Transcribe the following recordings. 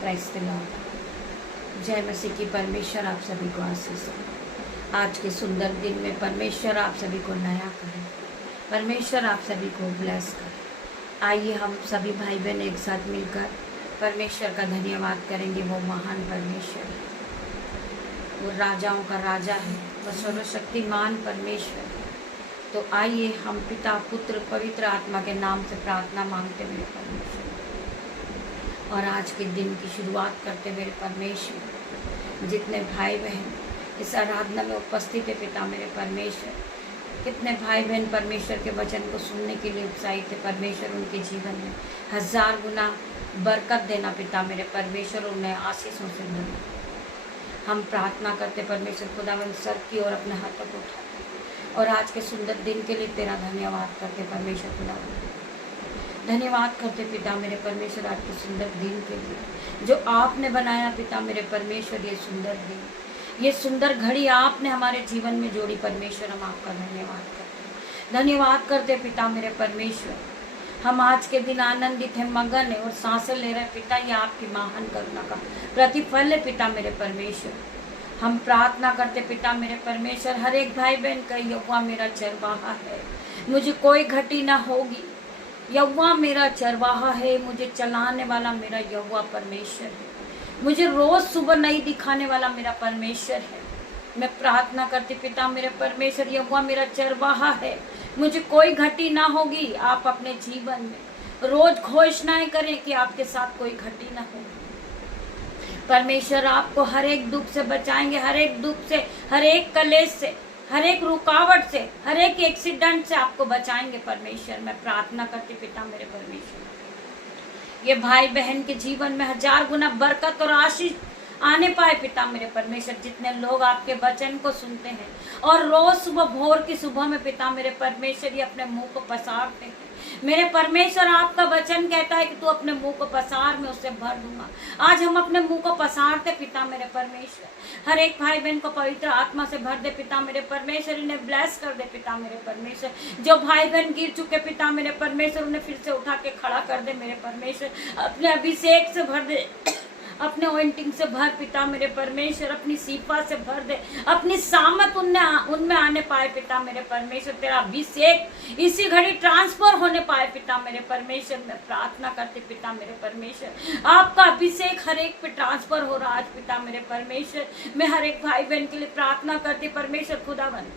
Press the Lord. जय मसीह की परमेश्वर आप सभी को आशीष दे। आज के सुंदर दिन में परमेश्वर आप सभी को नया करे, परमेश्वर आप सभी को ब्लेस करे। आइए हम सभी भाई बहन एक साथ मिलकर परमेश्वर का धन्यवाद करेंगे। वो महान परमेश्वर है, वो राजाओं का राजा है, वो सर्वशक्तिमान परमेश्वर है। तो आइए हम पिता पुत्र पवित्र आत्मा के नाम से प्रार्थना मांगते मेरे परमेश्वर, और आज के दिन की शुरुआत करते मेरे परमेश्वर। जितने भाई बहन इस आराधना में उपस्थित है पिता मेरे परमेश्वर, कितने भाई बहन परमेश्वर के वचन को सुनने के लिए उत्साहित है परमेश्वर, उनके जीवन में 1000 गुना बरकत देना पिता मेरे परमेश्वर, उन्हें आशीषों से भरना। हम प्रार्थना करते परमेश्वर खुदावंद सर की ओर अपने हाथों को उठाते और आज के सुंदर दिन के लिए तेरा धन्यवाद करते परमेश्वर खुदावंद। धन्यवाद करते पिता मेरे परमेश्वर आज के सुंदर दिन के लिए जो आपने बनाया पिता मेरे परमेश्वर। ये सुंदर दिन, ये सुंदर घड़ी आपने हमारे जीवन में जोड़ी परमेश्वर, हम आपका धन्यवाद करते। धन्यवाद करते पिता मेरे परमेश्वर। हम आज के दिन आनंदित हैं, मगन है और सांसें ले रहे पिता, ये आपकी महान करुणा का प्रतिफल है पिता मेरे परमेश्वर। हम प्रार्थना करते पिता मेरे परमेश्वर, हर एक भाई बहन का यहोवा मेरा चरवाहा है, मुझे कोई घटी ना होगी। यहोवा मेरा चरवाहा है, मुझे चलाने वाला मेरा यहोवा परमेश्वर है, मुझे रोज सुबह नहीं दिखाने वाला मेरा परमेश्वर है। मैं प्रार्थना करती पिता मेरे परमेश्वर, यहोवा मेरा चरवाहा है, मुझे कोई घटी ना होगी। आप अपने जीवन में रोज घोषणाएं करें कि आपके साथ कोई घटी ना होगी। परमेश्वर आपको हर एक दुख से बचाएंगे, हर एक दुख से, हर एक कलेश से, हर एक रुकावट से, हर एक एक्सीडेंट से आपको बचाएंगे परमेश्वर। मैं प्रार्थना करती पिता मेरे परमेश्वर, ये भाई बहन के जीवन में 1000 गुना बरकत और आशीष आने पाए पिता मेरे परमेश्वर। जितने लोग आपके वचन को सुनते हैं और रोज सुबह भोर की सुबह में पिता मेरे परमेश्वर ये अपने मुंह को पसारते हैं मेरे परमेश्वर, आपका वचन कहता है कि तू अपने मुंह को पसार, मैं उससे भर दूंगा। आज हम अपने मुंह को पसारते पिता मेरे परमेश्वर, हर एक भाई बहन को पवित्र आत्मा से भर दे पिता मेरे परमेश्वर, इन्हें ब्लेस कर दे पिता मेरे परमेश्वर। जो भाई बहन गिर चुके पिता मेरे परमेश्वर, उन्हें फिर से उठा के खड़ा कर दे मेरे परमेश्वर, अपने अभिषेक से भर दे, अपने ऑइंटिंग से भर पिता मेरे परमेश्वर, अपनी सीफा से भर दे, अपनी सामत उनमें आने पाए पिता मेरे परमेश्वर। तेरा अभिषेक इसी घड़ी ट्रांसफर होने पाए पिता मेरे परमेश्वर। मैं प्रार्थना करती पिता मेरे परमेश्वर, आपका अभिषेक हर एक पे ट्रांसफर हो रहा आज पिता मेरे परमेश्वर। मैं हर एक भाई बहन के लिए प्रार्थना करती परमेश्वर खुदावन।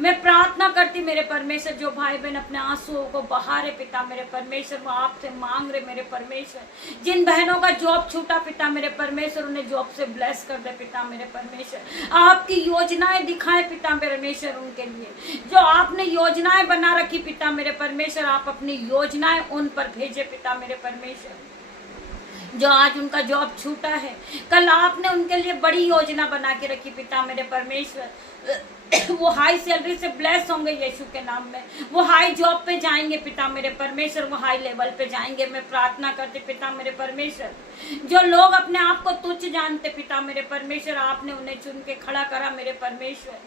मैं प्रार्थना करती मेरे परमेश्वर, जो भाई बहन अपने आंसुओं को बहारे पिता मेरे परमेश्वर, वो आपसे मांग रहे मेरे परमेश्वर। जिन बहनों का जॉब छूटा पिता मेरे परमेश्वर, उन्हें जॉब से ब्लेस कर दे पिता मेरे परमेश्वर। आपकी योजनाएं दिखाए पिता परमेश्वर उनके लिए, जो आपने योजनाएं बना रखी पिता मेरे परमेश्वर, आप अपनी योजनाएं उन पर भेजे पिता मेरे परमेश्वर। जो आज उनका जॉब छूटा है, कल आपने उनके लिए बड़ी योजना बना के रखी पिता मेरे परमेश्वर। वो हाई सैलरी से ब्लेस होंगे यीशु के नाम में, वो हाई जॉब पे जाएंगे पिता मेरे परमेश्वर, वो हाई लेवल पे जाएंगे। मैं प्रार्थना करती पिता मेरे परमेश्वर, जो लोग अपने आप को तुच्छ जानते पिता मेरे परमेश्वर, आपने उन्हें चुन के खड़ा करा मेरे परमेश्वर।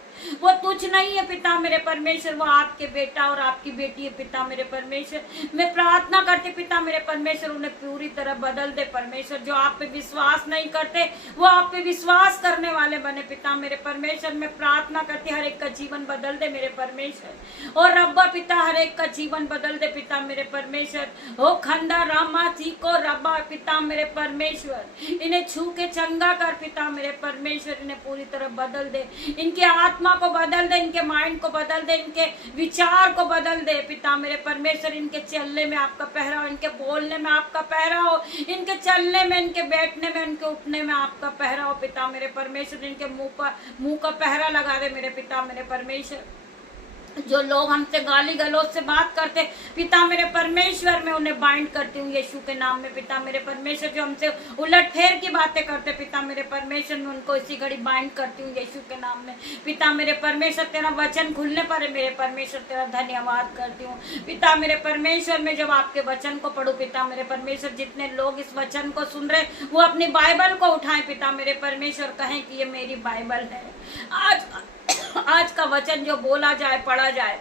वो तुच्छ नहीं है पिता मेरे परमेश्वर, वो आपके बेटा और आपकी बेटी है पिता मेरे परमेश्वर। मैं प्रार्थना करती पिता मेरे परमेश्वर, उन्हें पूरी तरह बदल दे परमेश्वर। जो आप पे विश्वास नहीं करते वो आप पे विश्वास करने वाले बने पिता मेरे परमेश्वर। मैं प्रार्थना करती हर एक का जीवन बदल दे मेरे परमेश्वर, और रब्बा पिता हर एक का जीवन बदल दे पिता मेरे परमेश्वर। ओ खंडा रामा सीको रब्बा पिता मेरे परमेश्वर, इन्हें छू के चंगा कर पिता मेरे परमेश्वर, इन्हें पूरी तरह बदल दे, इनके आत्मा को बदल दे, इनके माइंड को बदल दे, इनके विचार को बदल दे पिता मेरे परमेश्वर। इनके चलने में आपका पहराव, इनके बोलने में आपका पहराव, इनके चलने में, इनके बैठने में, इनके उठने में आपका पहराव पिता मेरे परमेश्वर। इनके मुंह का पहरा लगा दे मेरे पिता मेरे परमेश्वर। जो लोग हमसे गाली गलौज से बात करते पिता मेरे परमेश्वर, मैं उन्हें बाइंड करती हूँ यीशु के नाम में पिता मेरे परमेश्वर। जो हमसे उलट फेर की बातें करते पिता मेरे परमेश्वर, मैं उनको इसी घड़ी बाइंड करती हूँ यीशु के नाम में पिता मेरे परमेश्वर। तेरा वचन खुलने पर मेरे परमेश्वर, तेरा धन्यवाद करती हूँ पिता मेरे परमेश्वर। मैं जब आपके वचन को पढ़ूँ पिता मेरे परमेश्वर, जितने लोग इस वचन को सुन रहे वो अपनी बाइबल को उठाएं पिता मेरे परमेश्वर, कहें कि ये मेरी बाइबल है। आज का वचन जो बोला जाए, पढ़ा जाए,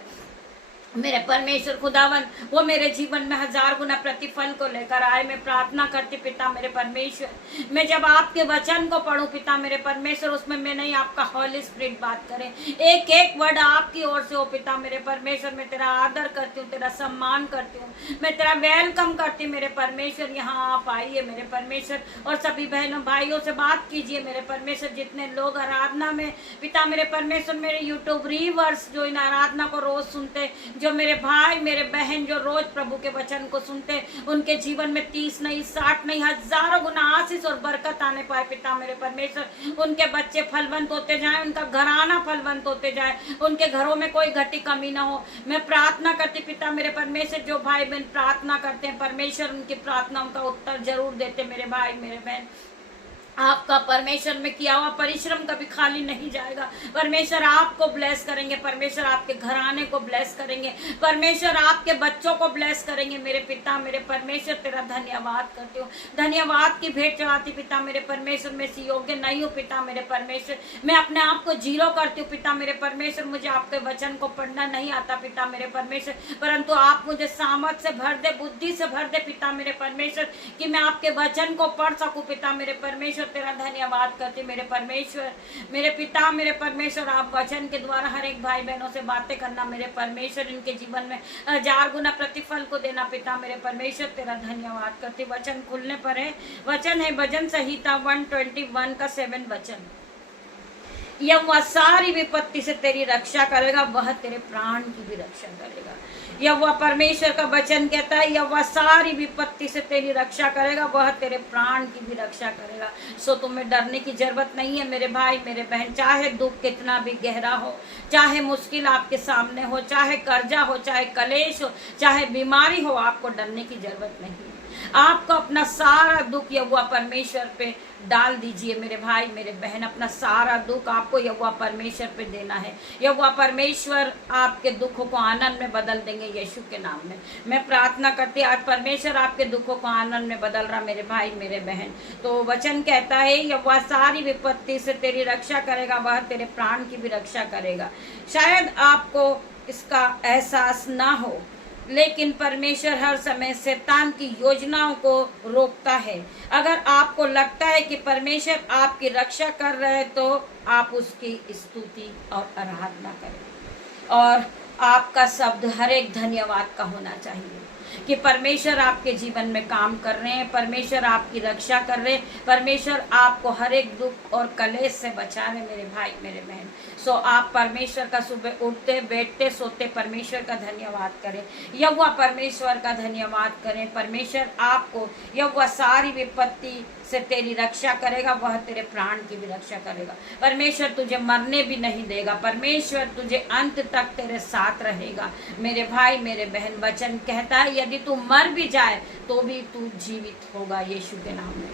मेरे परमेश्वर खुदावन वो मेरे जीवन में 1000 गुना प्रतिफल को लेकर आए। मैं प्रार्थना करती पिता मेरे परमेश्वर, मैं जब आपके वचन को पढ़ूं पिता मेरे परमेश्वर, उसमें मैं नहीं आपका हॉली स्पिरिट बात करे, एक एक वर्ड आपकी ओर से हो पिता मेरे परमेश्वर। मैं तेरा आदर करती हूँ, तेरा सम्मान करती हूँ, मैं तेरा वेलकम करती हूँ मेरे परमेश्वर। यहाँ आप आइए मेरे परमेश्वर और सभी बहनों भाइयों से बात कीजिए मेरे परमेश्वर। जितने लोग आराधना में पिता मेरे परमेश्वर, मेरे यूट्यूब रीवर्स जो इन आराधना को रोज सुनते, जो मेरे भाई मेरे बहन जो रोज प्रभु के वचन को सुनते, उनके जीवन में 30 नहीं 60 नहीं 1000 गुना आशीष और बरकत आने पाए पिता मेरे परमेश्वर। उनके बच्चे फलवंत होते जाए, उनका घराना फलवंत होते जाए, उनके घरों में कोई घटी कमी ना हो। मैं प्रार्थना करती पिता मेरे परमेश्वर, जो भाई बहन प्रार्थना करते हैं परमेश्वर उनकी प्रार्थनाओं का उत्तर जरूर देते मेरे भाई मेरे बहन। आपका परमेश्वर में किया हुआ परिश्रम कभी खाली नहीं जाएगा। परमेश्वर आपको ब्लेस करेंगे, परमेश्वर आपके घराने को ब्लेस करेंगे, परमेश्वर आपके बच्चों को ब्लेस करेंगे मेरे पिता मेरे परमेश्वर। तेरा धन्यवाद करती हूँ, धन्यवाद की भेंट चढ़ाती पिता मेरे परमेश्वर। मैं इसी योग्य नहीं हूँ पिता मेरे परमेश्वर, मैं अपने आप को जीरो करती हूँ पिता मेरे परमेश्वर। मुझे आपके वचन को पढ़ना नहीं आता पिता मेरे परमेश्वर, परंतु आप मुझे सामर्थ से भर दे, बुद्धि से भर दे पिता मेरे परमेश्वर, कि मैं आपके वचन को पढ़ सकूँ पिता मेरे परमेश्वर। तेरा धन्यवाद करते मेरे परमेश्वर, मेरे पिता मेरे परमेश्वर। आप वचन के द्वारा हर एक भाई बहनों से बातें करना मेरे परमेश्वर, इनके जीवन में 1000 गुना प्रतिफल को देना पिता मेरे परमेश्वर। तेरा धन्यवाद करते। वचन खुलने पर है, वचन है भजन संहिता 121 का 7 वचन। यहोवा सारी विपत्ति से तेरी रक्षा करेगा, वह तेरे प्राण की भी रक्षा करेगा। यहोवा परमेश्वर का वचन कहता है, यहोवा सारी विपत्ति से तेरी रक्षा करेगा, वह तेरे प्राण की भी रक्षा करेगा। सो तुम्हें डरने की जरूरत नहीं है मेरे भाई मेरे बहन। चाहे दुख कितना भी गहरा हो, चाहे मुश्किल आपके सामने हो, चाहे कर्जा हो, चाहे कलेश हो, चाहे बीमारी हो, आपको डरने की जरूरत नहीं है। आपको अपना सारा दुख यहोवा परमेश्वर पे डाल दीजिए मेरे भाई मेरे बहन। अपना सारा दुख आपको यहोवा परमेश्वर पे देना है। यहोवा परमेश्वर आपके दुखों को आनंद में बदल देंगे यीशु के नाम में। मैं प्रार्थना करती आज परमेश्वर आपके दुखों को आनंद में बदल रहा मेरे भाई मेरे बहन। तो वचन कहता है, यहोवा सारी विपत्ति से तेरी रक्षा करेगा, वह तेरे प्राण की भी रक्षा करेगा। शायद आपको इसका एहसास ना हो, लेकिन परमेश्वर हर समय शैतान की योजनाओं को रोकता है। अगर आपको लगता है कि परमेश्वर आपकी रक्षा कर रहे हैं, तो आप उसकी स्तुति और आराधना करें, और आपका शब्द हर एक धन्यवाद का होना चाहिए कि परमेश्वर आपके जीवन में काम कर रहे हैं, परमेश्वर आपकी रक्षा कर रहे हैं, परमेश्वर आपको हर एक दुख और कलेश से बचा रहे मेरे भाई मेरे बहन। सो आप परमेश्वर का सुबह उठते बैठते सोते परमेश्वर का धन्यवाद करें, यहोवा परमेश्वर का धन्यवाद करें। परमेश्वर आपको यहोवा सारी विपत्ति से तेरी रक्षा करेगा, वह तेरे प्राण की भी रक्षा करेगा। परमेश्वर तुझे मरने भी नहीं देगा, परमेश्वर तुझे अंत तक तेरे साथ रहेगा मेरे भाई मेरे बहन। वचन कहता है, यदि तू मर भी जाए तो भी तू जीवित होगा यीशु के नाम में।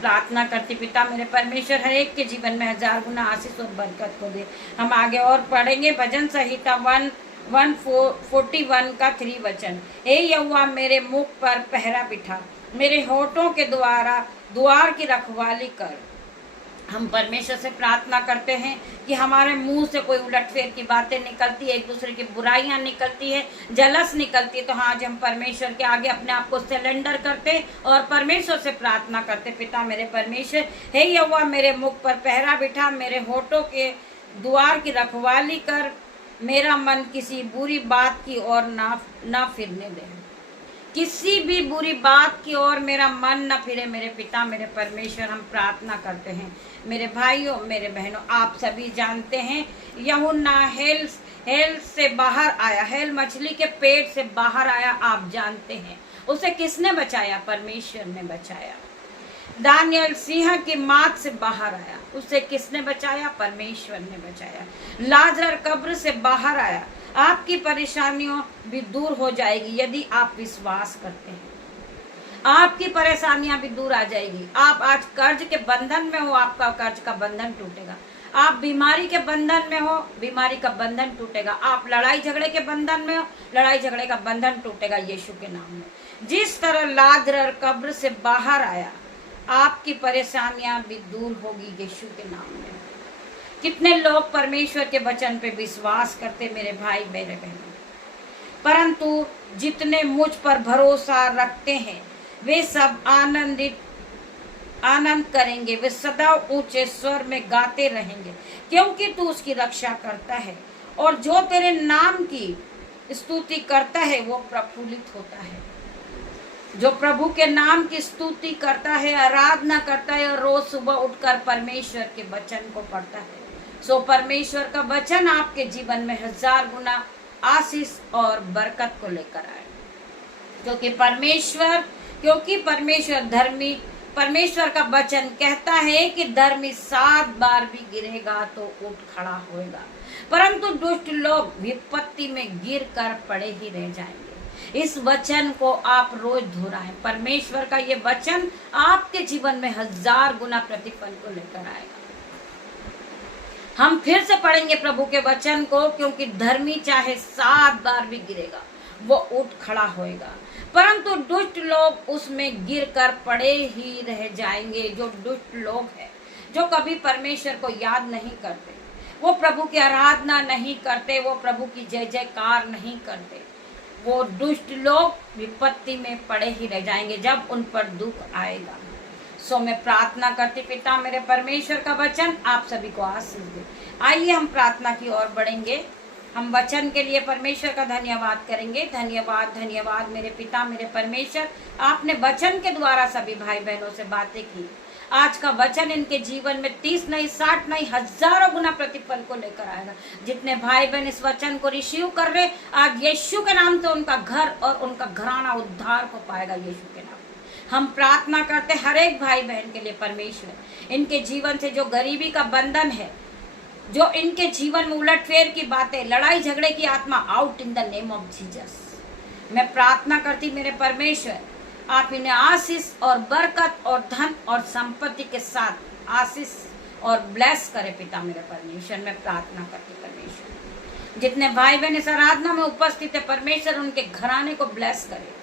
प्रार्थना करती पिता मेरे परमेश्वर हर एक के जीवन में 1000 गुना आशीष और बरकत को दे। हम आगे और पढ़ेंगे भजन संहिता 141 का 3 वचन। हे यहोवा मेरे मुख पर पहरा बिठा, मेरे होठों के द्वारा द्वार की रखवाली कर। हम परमेश्वर से प्रार्थना करते हैं कि हमारे मुंह से कोई उलटफेर की बातें निकलती है, एक दूसरे की बुराइयां निकलती है, जलस निकलती है, तो हाँ आज हम परमेश्वर के आगे अपने आप को सिलेंडर करते और परमेश्वर से प्रार्थना करते। पिता मेरे परमेश्वर, हे यहोवा मेरे मुख पर पहरा बिठा, मेरे होठों के द्वार की रखवाली कर, मेरा मन किसी बुरी बात की ओर ना फिरने दे। किसी भी बुरी बात की ओर मेरा मन न फिरे मेरे पिता मेरे परमेश्वर। हम प्रार्थना करते हैं मेरे भाइयों मेरे बहनों, आप सभी जानते हैं यूहन्ना हेल से बाहर आया, हेल मछली के पेट से बाहर आया। आप जानते हैं उसे किसने बचाया? परमेश्वर ने बचाया। दानियल सिंह की मात से बाहर आया, उसे किसने बचाया? परमेश्वर ने बचाया। लाजर कब्र से बाहर आया। आपकी परेशानियों भी दूर हो जाएगी यदि आप विश्वास करते हैं। आपकी परेशानियां भी दूर आ जाएगी। आप आज कर्ज के बंधन में हो, आपका कर्ज का बंधन टूटेगा। आप बीमारी के बंधन में हो, बीमारी का बंधन टूटेगा। आप लड़ाई झगड़े के बंधन में हो, लड़ाई झगड़े का बंधन टूटेगा यीशु के नाम में। जिस तरह लाजर कब्र से बाहर आया, आपकी परेशानियां भी दूर होगी यीशु के नाम में। कितने लोग परमेश्वर के वचन पे विश्वास करते मेरे भाई मेरे बहनों? परंतु जितने मुझ पर भरोसा रखते हैं वे सब आनंद करेंगे, वे सदा ऊंचे स्वर में गाते रहेंगे, क्योंकि तू उसकी रक्षा करता है और जो तेरे नाम की स्तुति करता है वो प्रफुल्लित होता है। जो प्रभु के नाम की स्तुति करता है, आराधना करता है और रोज सुबह उठकर परमेश्वर के वचन को पढ़ता है, सो परमेश्वर का वचन आपके जीवन में 1000 गुना आशीष और बरकत को लेकर आए। क्योंकि परमेश्वर धर्मी, परमेश्वर का वचन कहता है कि धर्मी 7 बार भी गिरेगा तो उठ खड़ा होएगा, परंतु दुष्ट लोग विपत्ति में गिर कर पड़े ही रह जाएंगे। इस वचन को आप रोज दोहराएं। परमेश्वर का ये वचन आपके जीवन में 1000 गुना प्रतिफल को लेकर आएगा। हम फिर से पढ़ेंगे प्रभु के वचन को, क्योंकि धर्मी चाहे 7 बार भी गिरेगा वो उठ खड़ा होएगा, परंतु दुष्ट लोग उसमें गिर कर पड़े ही रह जाएंगे। जो दुष्ट लोग हैं, जो कभी परमेश्वर को याद नहीं करते, वो प्रभु की आराधना नहीं करते, वो प्रभु की जय जयकार नहीं करते, वो दुष्ट लोग विपत्ति में पड़े ही रह जाएंगे जब उन पर दुख आएगा। सो मैं प्रार्थना करती पिता मेरे परमेश्वर का वचन आप सभी को आशीष दे। आइए हम प्रार्थना की ओर बढ़ेंगे। हम वचन के लिए परमेश्वर का धन्यवाद करेंगे। धन्यवाद धन्यवाद मेरे पिता मेरे परमेश्वर, आपने वचन के द्वारा सभी भाई बहनों से बातें की। आज का वचन इनके जीवन में 30 नहीं 60 नहीं 1000 गुना प्रतिफल को लेकर आएगा। जितने भाई बहन इस वचन को रिसीव कर रहे, आज यीशु के नाम से उनका घर और उनका घराना उद्धार को पाएगा। यीशु के नाम हम प्रार्थना करते हर एक भाई बहन के लिए परमेश्वर, इनके जीवन से जो गरीबी का बंधन है, जो इनके जीवन में उलटफेर की बातें, लड़ाई झगड़े की आत्मा, out in the name of Jesus. मैं प्रार्थना करती मेरे परमेश्वर, आप इन्हें आशीष और बरकत और धन और संपत्ति के साथ आशीष और ब्लेस करे पिता मेरे परमेश्वर। मैं प्रार्थना करती परमेश्वर, जितने भाई बहन इस आराधना में उपस्थित है परमेश्वर, उनके घराने को ब्लेस करे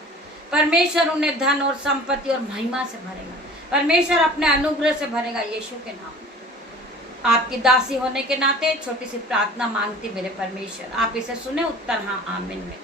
परमेश्वर, उन्हें धन और संपत्ति और महिमा से भरेगा परमेश्वर, अपने अनुग्रह से भरेगा यीशु के नाम में। आपकी दासी होने के नाते छोटी सी प्रार्थना मांगती मेरे परमेश्वर, आप इसे सुने, उत्तर हाँ आमीन में।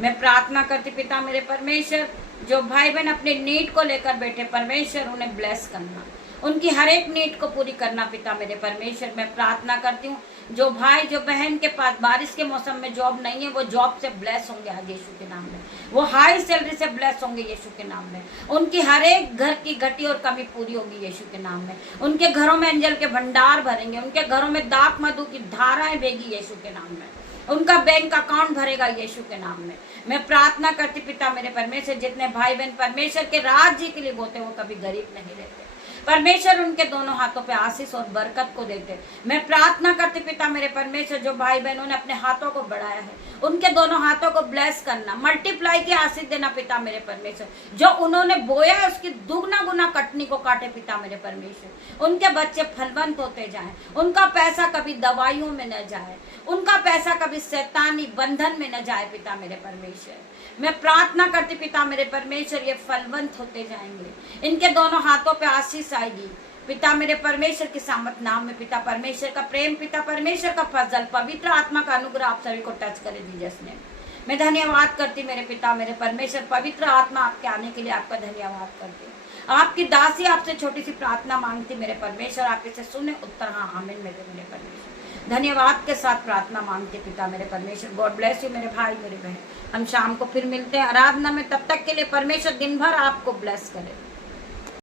मैं प्रार्थना करती पिता मेरे परमेश्वर, जो भाई बहन अपने नीड को लेकर बैठे परमेश्वर, उन्हें ब्लेस करना, उनकी हर एक नीड को पूरी करना पिता मेरे परमेश्वर। मैं प्रार्थना करती हूँ जो भाई जो बहन के पास बारिश के मौसम में जॉब नहीं है, वो जॉब से ब्लेस होंगे आज यीशु के नाम में, वो हाई सैलरी से ब्लेस होंगे यीशु के नाम में, उनकी हर एक घर की घटी और कमी पूरी होगी यीशु के नाम में, उनके घरों में अंजल के भंडार भरेंगे, उनके घरों में दाख मधु की धाराएं बहेगी यीशु के नाम में, उनका बैंक अकाउंट भरेगा यीशु के नाम में। मैं प्रार्थना करती पिता मेरे परमेश्वर, जितने भाई बहन परमेश्वर के राज्य के लिए बोते वो कभी गरीब नहीं रहते परमेश्वर, उनके दोनों हाथों पे आशीष और बरकत को देते। मैं प्रार्थना करती पिता मेरे परमेश्वर, जो भाई बहनों ने अपने हाथों को बढ़ाया है, उनके दोनों हाथों को ब्लेस करना, मल्टीप्लाई की आशीष देना पिता मेरे परमेश्वर। जो उन्होंने बोया है उसकी दुगना गुना कटनी को काटे पिता मेरे परमेश्वर। उनके बच्चे फलवंत होते जाएं, उनका पैसा कभी दवाइयों में न जाए, उनका पैसा कभी शैतानी बंधन में न जाए पिता मेरे परमेश्वर। मैं प्रार्थना करती पिता मेरे परमेश्वर, ये फलवंत होते जाएंगे, इनके दोनों हाथों पे आशीष आएगी पिता मेरे परमेश्वर के सामत नाम में। पिता परमेश्वर का प्रेम, पिता परमेश्वर का फजल, पवित्र आत्मा का अनुग्रह आप सभी को टच करे जीसस ने। मैं धन्यवाद करती मेरे पिता मेरे परमेश्वर, पवित्र आत्मा आपके आने के लिए आपका धन्यवाद करती। आपकी दासी आपसे छोटी सी प्रार्थना मांगती मेरे परमेश्वर, आप इसे सुने, उत्तर हाँ आमीन में मेरे परमेश्वर। धन्यवाद के साथ प्रार्थना मांगते पिता मेरे परमेश्वर। गॉड ब्लेस यू मेरे भाई मेरे बहन। हम शाम को फिर मिलते हैं आराधना में, तब तक के लिए परमेश्वर दिन भर आपको ब्लेस करे।